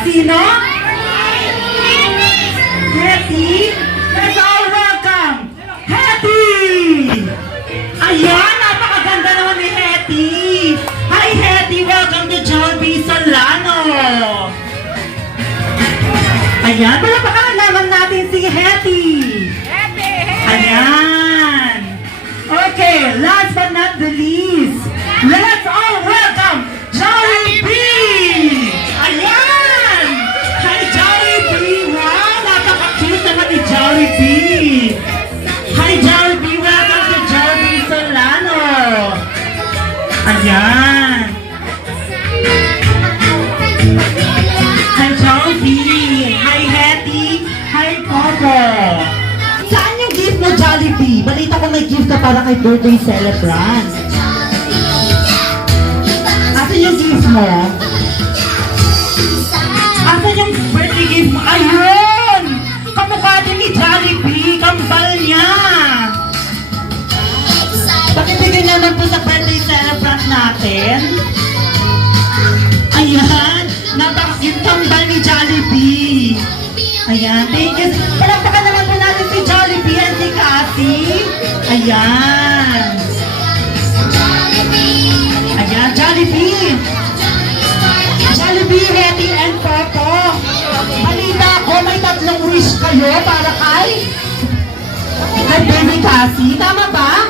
Sino? Hetty? Let's all welcome Hetty! Ayan, napakaganda naman ni Hetty! Hi Hetty! Welcome to Jollibee Solano! Ayan, palapakan naman natin si Hetty! Ayan! Okay, last but not the least, let's all welcome Jollibee! Ayan! Hi Jollibee! Wow! Napaka-cute naman ni Jollibee! Hi Jollibee! Welcome to Jollibee Solano! Ayan! Hi Jollibee! Hi Hetty! Hi Coco! Saan yung gift mo Jollibee? Balita ko may gift ka para kay birthday celebrant. Asan yung gift mo? Asan yung birthday gift mo? Ayun! Kamukha din ni Jollibee! Kambal niya! Pakibigyan naman po sa birthday celebrant natin. Ayan! Napakaging kambal ni Jollibee! Ayan, thank you. Palakpakan naman po natin si Jollibee and si Cassie. Ayan. Ayan, Jollibee. Jollibee, Hetty, and Coco. Balita ko, may 3 wish kayo para kay Baby Cassie. Tama ba?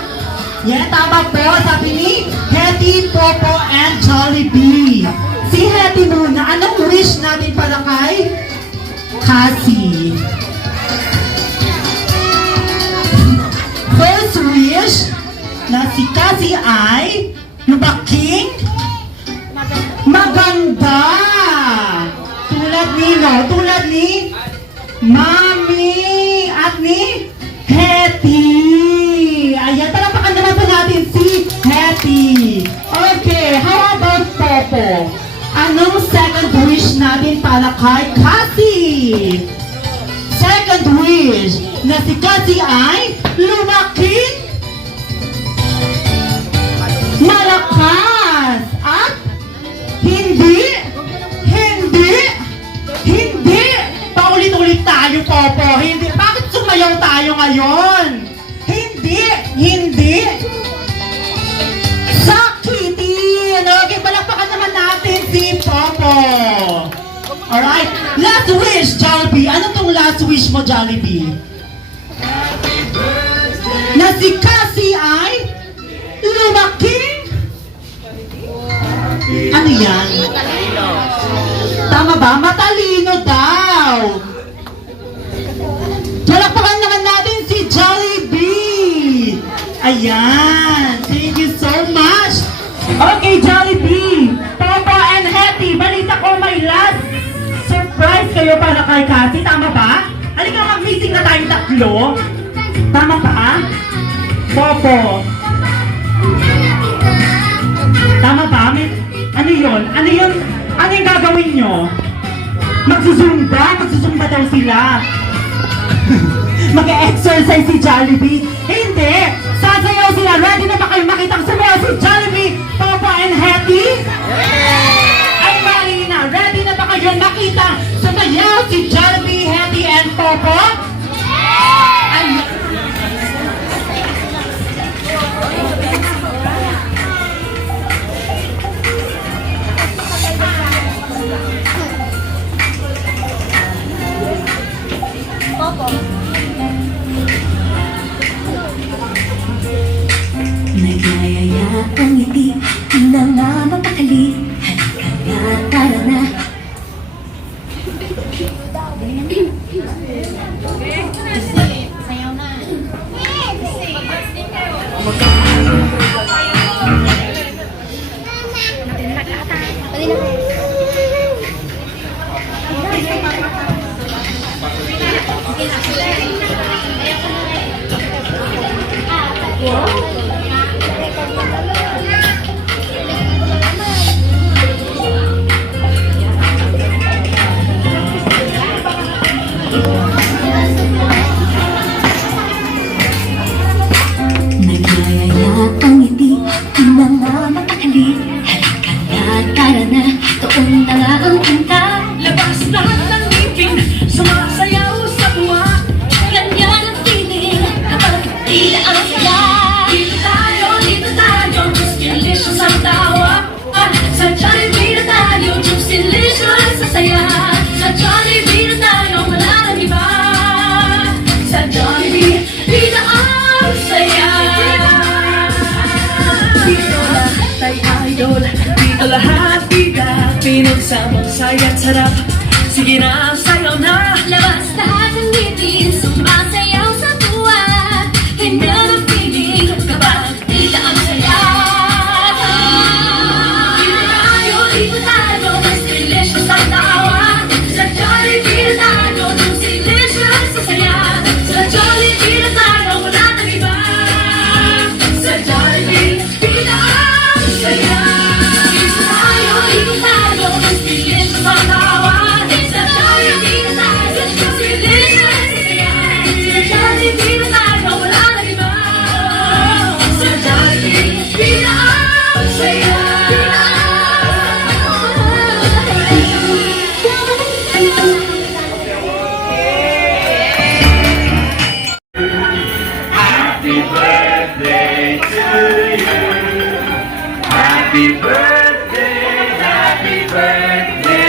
Yeah, tama po. Sabi ni Hetty, Coco, and Jollibee. Si Hetty muna, anong wish natin para kay Cassie? First wish na si Cassie ay lumaking maganda. Tulad ni Mami at ni Hetty. Ayan, talapakan naman po natin si Hetty. Okay, how about Popo? Anong second wish natin para kay Cassie? Second wish na si Cassie ay lumaking malakas at hindi paulit-ulit tayo, Popo. Hindi. Bakit sumayaw tayo ngayon? Hindi sakitin. Okay, palakpakan naman natin si Popo. Alright, last wish, Jollibee. Ano tong last wish mo, Jollibee? Na si Cassie ay lumaking ano yan? Tama ba? Matalino daw. Palakpakan naman natin si Jollibee. Ayan. Thank you so much. Okay, Jollibee, Popo and Hetty, balita ko may last surprise kayo para kay Cassie. Tama ba? Halika, mag-meeting na tayong 3. Tama ba? Popo. Tama ba? Ano yun? Ano yung gagawin nyo? Magsusumba daw sila. Mag-exercise si Jollibee. Hindi! Sasayaw sila. Ready na ba kayo makitang sumayaw si Jollibee, Popo and Hetty? Ay Marina, ready na ba kayo makita sumayaw si Jollibee, Hetty, and Popo? Naglayaya ang ngiti, di na nga mapakali. Halika na, tara na. Sayaw na. Tara na, tuon na nga ang punta. Labas kulay at sarap. Sige na, sayaw na. Labas lahat ng ngiti, sumasayaw sa tuwa. Hindi na piling kapag tila ang saya. Dito tayo, dito tayo, mas delicious ang tawa. Sa Jollibee na tayo, mas delicious sa saya. Sa Jollibee na tayo, wala nang iba. Sa Jollibee, pila ang saya. Dito tayo, mas delicious ang tawa. Sa Jollibee na tayo, mas delicious sa saya. Sa Jollibee na tayo, wala nang iba. Sa Jollibee, pila ang saya. Happy birthday to you. Happy birthday, happy birthday.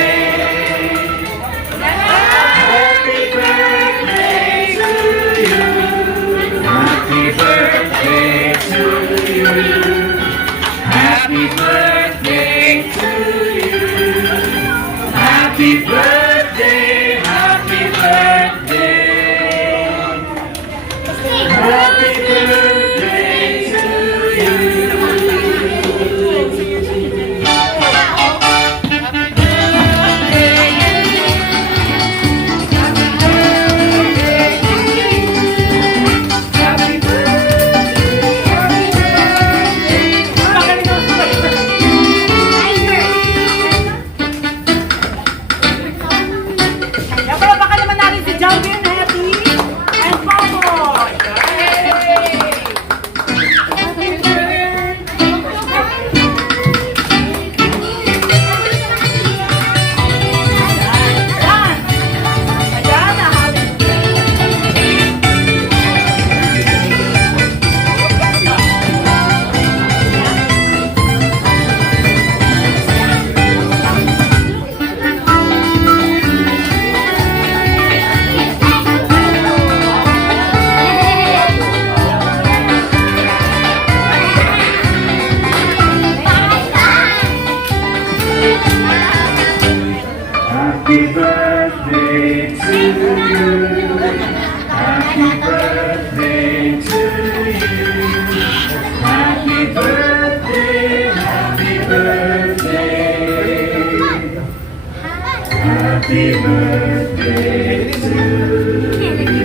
Happy birthday to you. Happy birthday to you. Happy birthday to you. Happy birthday, happy birthday. Happy birthday to you. Happy Yan pala baka naman natin si Jollibee and Hetty and Popo. Happy birthday to you. Happy birthday to you. Happy birthday, happy birthday. Happy birthday to you.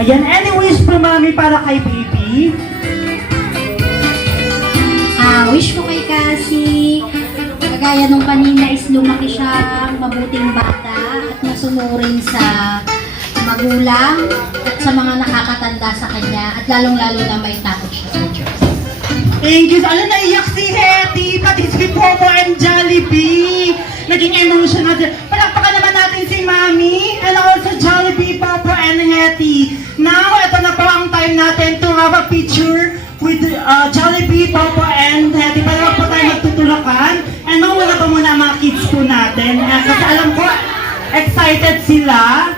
Ayan, any wish po mami para kay baby? Wish ko kay Cassie, kagaya nung kanina is lumaki siya mabuting bata at masunurin sa magulang at sa mga nakakatanda sa kanya at lalong-lalo na may takot siya sa Diyos. Thank you. Alam, naiyak si Hetty, pati si Popo and Jollibee. Naging emotional din. Palakpakan naman natin si Mami and also Jollibee, Popo and Hetty. Now, ito na po ang time natin to have a picture with Jollibee, Popo and Hetty. Para wag po tayo magtutulakan. And mawala pa muna ang mga kids po natin. Kasi alam ko, excited sila.